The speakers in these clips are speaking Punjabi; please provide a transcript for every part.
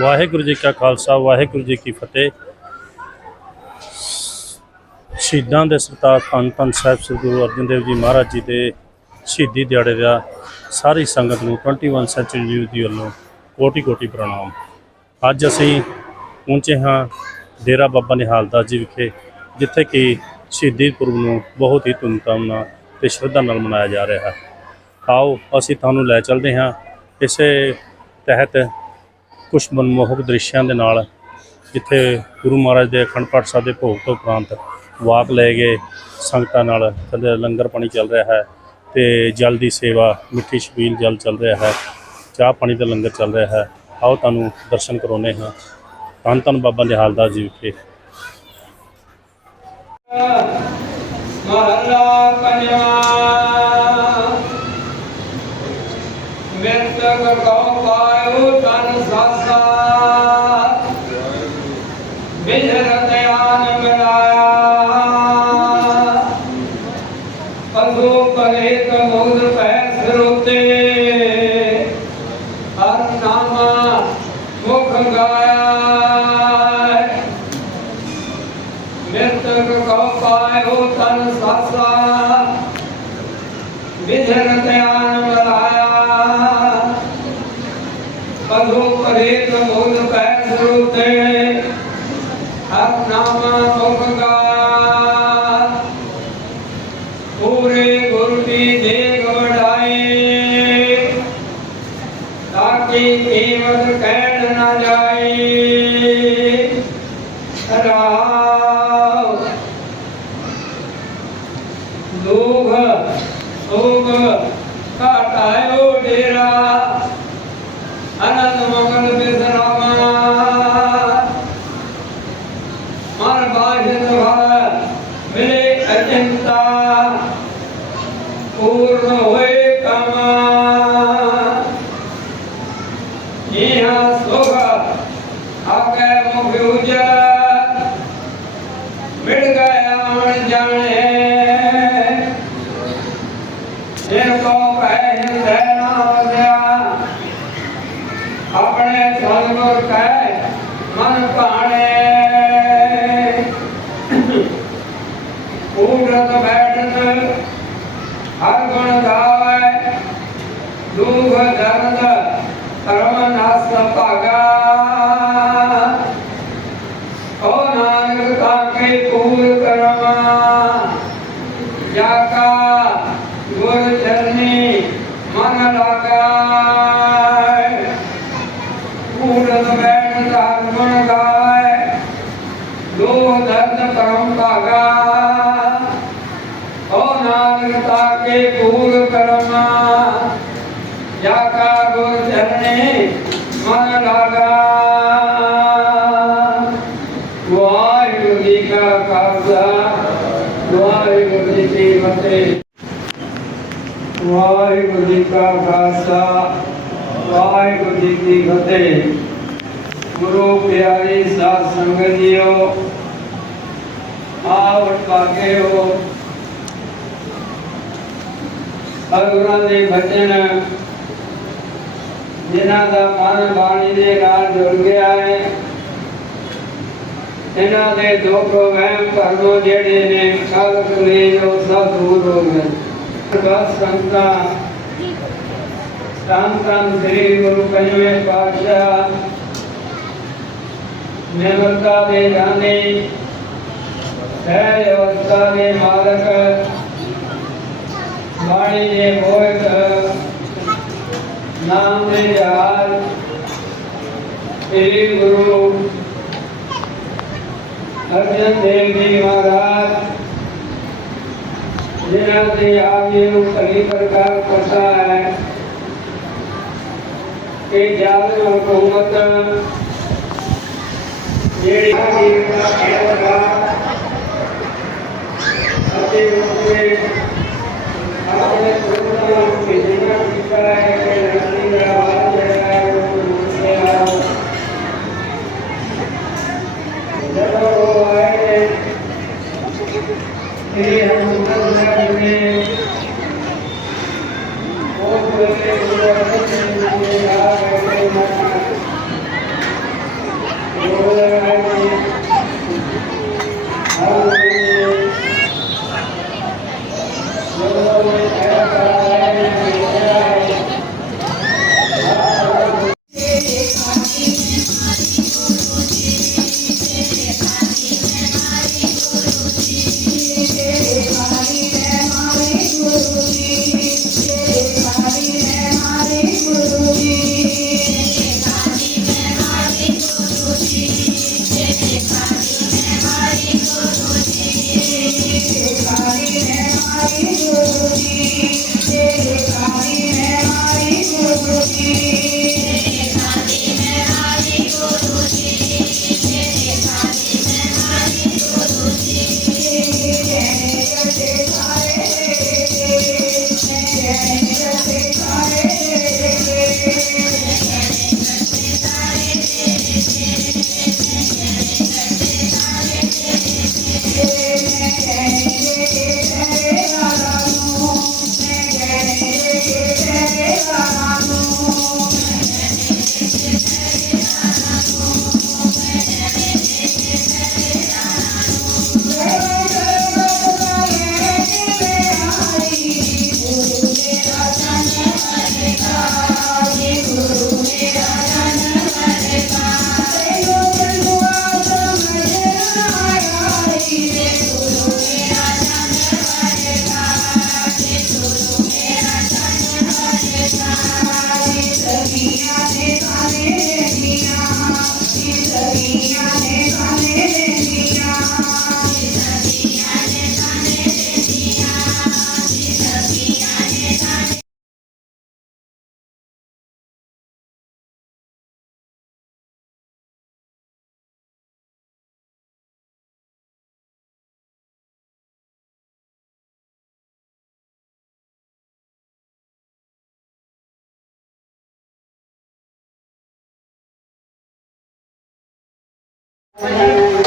ਵਾਹਿਗੁਰੂ ਜੀ ਕਾ ਖਾਲਸਾ, ਵਾਹਿਗੁਰੂ ਜੀ ਕੀ ਫਤਿਹ। ਸ਼ਹੀਦਾਂ ਦੇ ਸਰਤਾਜ ਧੰਨ ਧੰਨ ਸਾਹਿਬ ਸ੍ਰੀ ਗੁਰੂ ਅਰਜਨ ਦੇਵ ਜੀ ਮਹਾਰਾਜ ਜੀ ਦੇ ਸ਼ਹੀਦੀ ਦਿਹਾੜੇ ਦਾ ਸਾਰੀ ਸੰਗਤ ਨੂੰ 21 ਸੈਂਚੁਰੀ ਨਿਊਜ਼ ਦੀ ਵੱਲੋਂ ਕੋਟੀ ਕੋਟੀ ਪ੍ਰਣਾਮ। ਅੱਜ ਅਸੀਂ ਪਹੁੰਚੇ ਹਾਂ ਡੇਰਾ ਬਾਬਾ ਨਿਹਾਲ ਦਾਸ ਜੀ ਵਿਖੇ, ਜਿੱਥੇ ਕਿ ਸ਼ਹੀਦੀ ਪੁਰਬ ਨੂੰ ਬਹੁਤ ਹੀ ਧੂਮਧਾਮ ਨਾਲ ਤੇ ਸ਼ਰਧਾ ਨਾਲ ਮਨਾਇਆ ਜਾ ਰਿਹਾ ਹੈ। ਆਓ, ਅਸੀਂ ਤੁਹਾਨੂੰ ਲੈ ਚੱਲਦੇ ਹਾਂ। ਇਸੇ ਤਹਿਤ ਕੁਝ ਮਨਮੋਹਕ ਦ੍ਰਿਸ਼ਾਂ ਦੇ ਨਾਲ ਜਿੱਥੇ ਗੁਰੂ ਮਹਾਰਾਜ ਦੇ ਅਖੰਡ ਪਾਠ ਸਾਹਿਬ ਦੇ ਭੋਗ ਤੋਂ ਉਪਰੰਤ ਵਾਕ ਲੈ ਗਏ ਸੰਗਤਾਂ ਨਾਲ ਥੱਲੇ ਲੰਗਰ ਪਾਣੀ ਚੱਲ ਰਿਹਾ ਹੈ ਤੇ ਜਲ ਦੀ ਸੇਵਾ, ਮਿੱਠੀ ਛਬੀਲ ਜਲ ਚੱਲ ਰਿਹਾ ਹੈ, ਚਾਹ ਪਾਣੀ ਦਾ ਲੰਗਰ ਚੱਲ ਰਿਹਾ ਹੈ। ਆਓ ਤੁਹਾਨੂੰ ਦਰਸ਼ਨ ਕਰਾਉਂਦੇ ਹਾਂ। ਧੰਨ ਧੰਨ ਬਾਬਾ ਨਿਹਾਲ ਦਾਸ ਜੀ ਵਿਖੇ। ਮਹਲਾ ਪੰਜਵਾ ਮਿਰਤਕ ਕਉ ਪਾਇਓ ਤਨ ਸਾਸਾ ਬਿਜਰ ਧਿਆਨ ਮਿਲਾਇਆ ਪਧੂ ਕਰੇ ਕਮੋਦ ਪੈ ਸਰੋਤੇ ਹਰ ਨਾਮਾ ਮੁਖ ਗਾਇਆ ਮਿਰਤਕ ਕਉ ਪਾਇਓ ਤਨ ਸਾਸਾ ਵਿਧਰ ਧਿਆਨ ਮਲਾਇਆ ਪਧੂ ਕਰੇ ਕਮੋਦ ਪੈ ਸਰੂਤੇ ਹਰ ਨਾਮ ਮੁਖ ਪੂਰੇ ਗੁਰ ਕੀ ਦੇਗ ਵਡਾਈ ਤਾਕੀ ਕੀਮਤ ਕਹਿਣ ਨਾ ਜਾਏ। ਅਚਿੰਤਾ ਪੂਰਨ ਹੋਏ ਕਮਾ ਇਹ ਸੁਖ ਆਕੇ ਮੁਖ ਉਜਲ ਮਿਲ ਗਿਆ ਮਨ ਜਾਣੇ ਇਹ ਕੋ ਕਹਿ ਹਿਰਦੈ ਨਾ ਵਸਿਆ ਆਪਣੇ ਸਤਿਗੁਰ ਕਹਿ ਮਨ ਭਾਣੇ ਊੜਤ ਬੈਠਨ ਹਰ ਗੁਣ ਗਾਵੇ ਦੁਖ ਦਰਦ ਕਰਮ ਨਾਸ ਭਾਗਾ ਓ ਨਾਨਕ ਕਾ ਕੇ ਪੂਰ ਕਰਮਾ ਜਾ ਕਾ ਗੁਰ ਚਰਨੀ ਮਨ ਲਾਗਾ ਪੂਰਨ ਬੈਠ ਧਰ ਗੁਣ ਗਾਏ ਲੋ ਦਰਦ ਕਰਮ ਭਾਗਾ ਓ ਨਾਨਕ ਤਾ ਕੇ ਪੂਰ ਕਰਮਾ ਜਾ ਕਾ ਗੁਰ ਚਰਨੀ ਮਨ ਲਾਗਾ ਵਾਹਿਗੁਰੂ ਜੀ ਕਾ ਖਾਲਸਾ ਵਾਹਿਗੁਰੂ ਜੀ ਕੀ ਫਤਿਹ ਵਾਹਿਗੁਰੂ ਜੀ ਕਾ ਖਾਲਸਾ ਵਾਹਿਗੁਰੂ ਜੀ ਕੀ ਫਤਿਹ ਗੁਰੂ ਪਿਆਰੀ ਸਾਧ ਸੰਗਤ ਜੀਓ ਆਵ ਪਾਕੇ ਹੋ ਅਗੁਰਾਂ ਦੇ ਬਚਨ ਜਿਨ੍ਹਾਂ ਦਾ ਮਨ ਬਾਣੀ ਦੇ ਨਾਲ ਜੁੜ ਗਿਆ ਹੈ ਇਹਨਾਂ ਦੇ ਦੁੱਖ ਵਹਿਮ ਭਰਮੋ ਜਿਹੜੇ ਨੇ ਖਾਲਕ ਨੇ ਜੋ ਸਭ ਦੂਰ ਹੋ ਗਏ। ਬਸ ਸੰਤਾਂ ਸੰਤਾਂ ਸ੍ਰੀ ਗੁਰੂ ਪੰਜਵੇਂ ਪਾਤਸ਼ਾਹ, ਨਿਮਰਤਾ ਦੇ ਜਾਣੇ ਸਹਿ ਅਵਸਥਾ ਦੇ ਮਾਲਕ, ਬਾਣੀ ਦੇ ਮੋਹਕ, ਨਾਮ ਦੇ ਜਹਾਲ ਸ੍ਰੀ ਗੁਰੂ ਅਰਜਨ ਦੇਵ ਜੀ ਮਹਾਰਾਜ, ਜਿਨ੍ਹਾਂ ਦੇ ਆਗੇ ਨੂੰ ਕਈ ਪ੍ਰਕਾਰ ਪਤਾ ਹੈ ਕਿ ਜਾਲ ਹਕੂਮਤ ਜਿਹੜੀ ਜੀਵਨ ਦਾ ਅਤੇ ਉਸਨੇ ਆਪਣੇ ਗੁਰੂਆਂ ਨੂੰ ਭੇਜਣਾ ਕੀਤਾ ਹੈ ਕਿ ਲੜਕੀ ਦਾ ਆਵਾਜ਼ ਜਿਹੜਾ ਹੈ ਉਹ ਦੂਸਰੇ ਨਾਲ ਜਦੋਂ ਉਹ ਆਏ ਨੇ ਇਹ ਹਕੂਮਤ ਨੇ Thank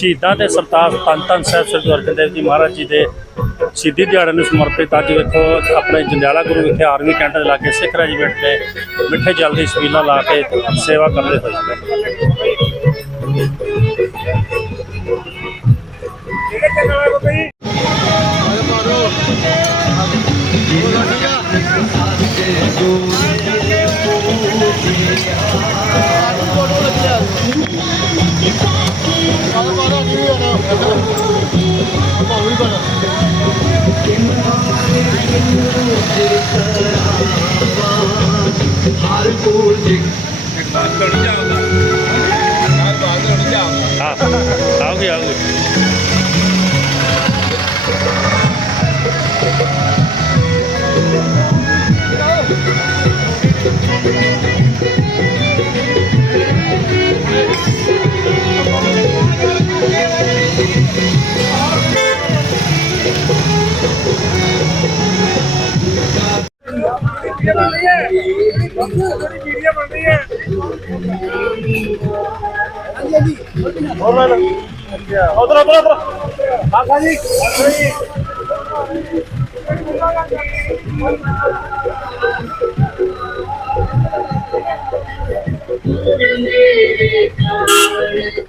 ਸ਼ਹੀਦਾਂ ਦੇ ਸਰਤਾਜ ਧੰਨ ਧੰਨ ਸਾਹਿਬ ਸ੍ਰੀ ਗੁਰੂ ਅਰਜਨ ਦੇਵ ਜੀ ਮਹਾਰਾਜ ਜੀ ਦੇ ਸ਼ਹੀਦੀ ਦਿਹਾੜੇ ਨੂੰ ਸਮਰਪਿਤ ਅੱਜ ਵੇਖੋ ਆਪਣੇ ਜੰਡਿਆਲਾ ਗੁਰੂ ਵਿਖੇ ਆਰਮੀ ਕੈਂਟ ਦੇ ਲਾਗੇ ਸਿੱਖ ਰੈਜੀਮੈਂਟ ਦੇ ਮਿੱਠੇ ਜਲ ਦੀ ਛਬੀਲਾਂ ਲਾ ਕੇ ਸੇਵਾ ਕਰਦੇ ਹੋਏ। ਹਾਂ ਉਧਰ ਉਧਰ ਉਧਰ। ਆਖਾ ਜੀ।